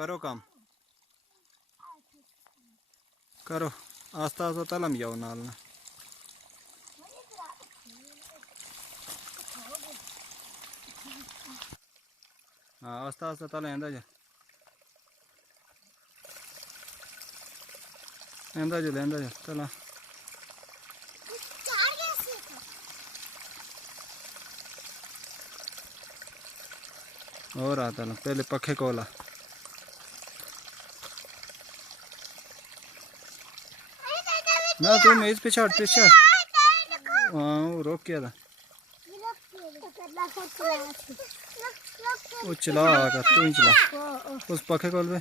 करो काम करो आस्ता आस्ता तलम जाओ नाल ना हाँ आस्ता आस्ता तल एंदा जा तला और आता ना पहले पखे कोला ना तू मेज पे चढ़ हाँ वो रोक किया था वो चला कर तू ही चला उस पखे खोल पे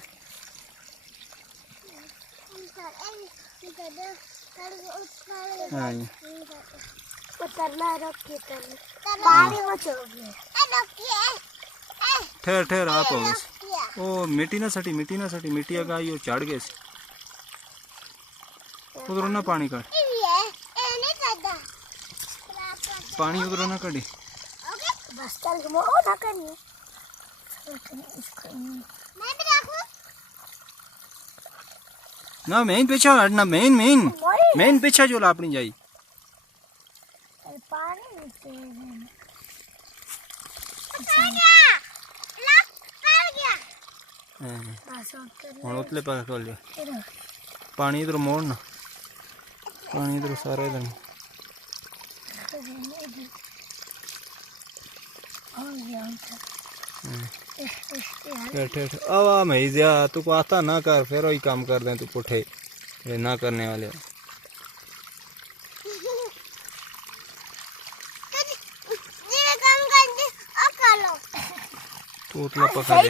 हाँ ठहर ठहर आप हो बस ओ मिट्टी ना सटी मिट्टी आ गई और चढ़ गए उधर ना पानी काट पानी उधर ना कड़ी ना मेन पीछा हटना मेन पीछा जो लापनी जाई हम उतले पास खोल लिया पानी इधर मोड़ना पानी इधर सारा इधर आवा मैजिया तू को आता ना कर फिर वही काम कर दे तू पुठे ना करने वाले तू उतला पका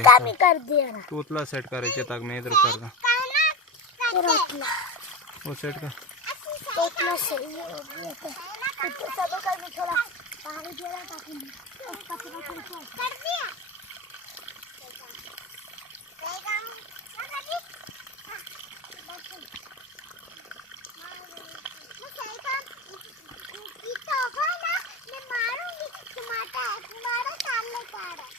दे तू उतला सेट करे तक मैं इधर कर दा वो सेट कर तो उतना सही हो गया तो सब कर में थोड़ा पानी जरा ताकि उसका पूरा कर दिया मैं मारूंगी तुम्हारा सामने पा रहा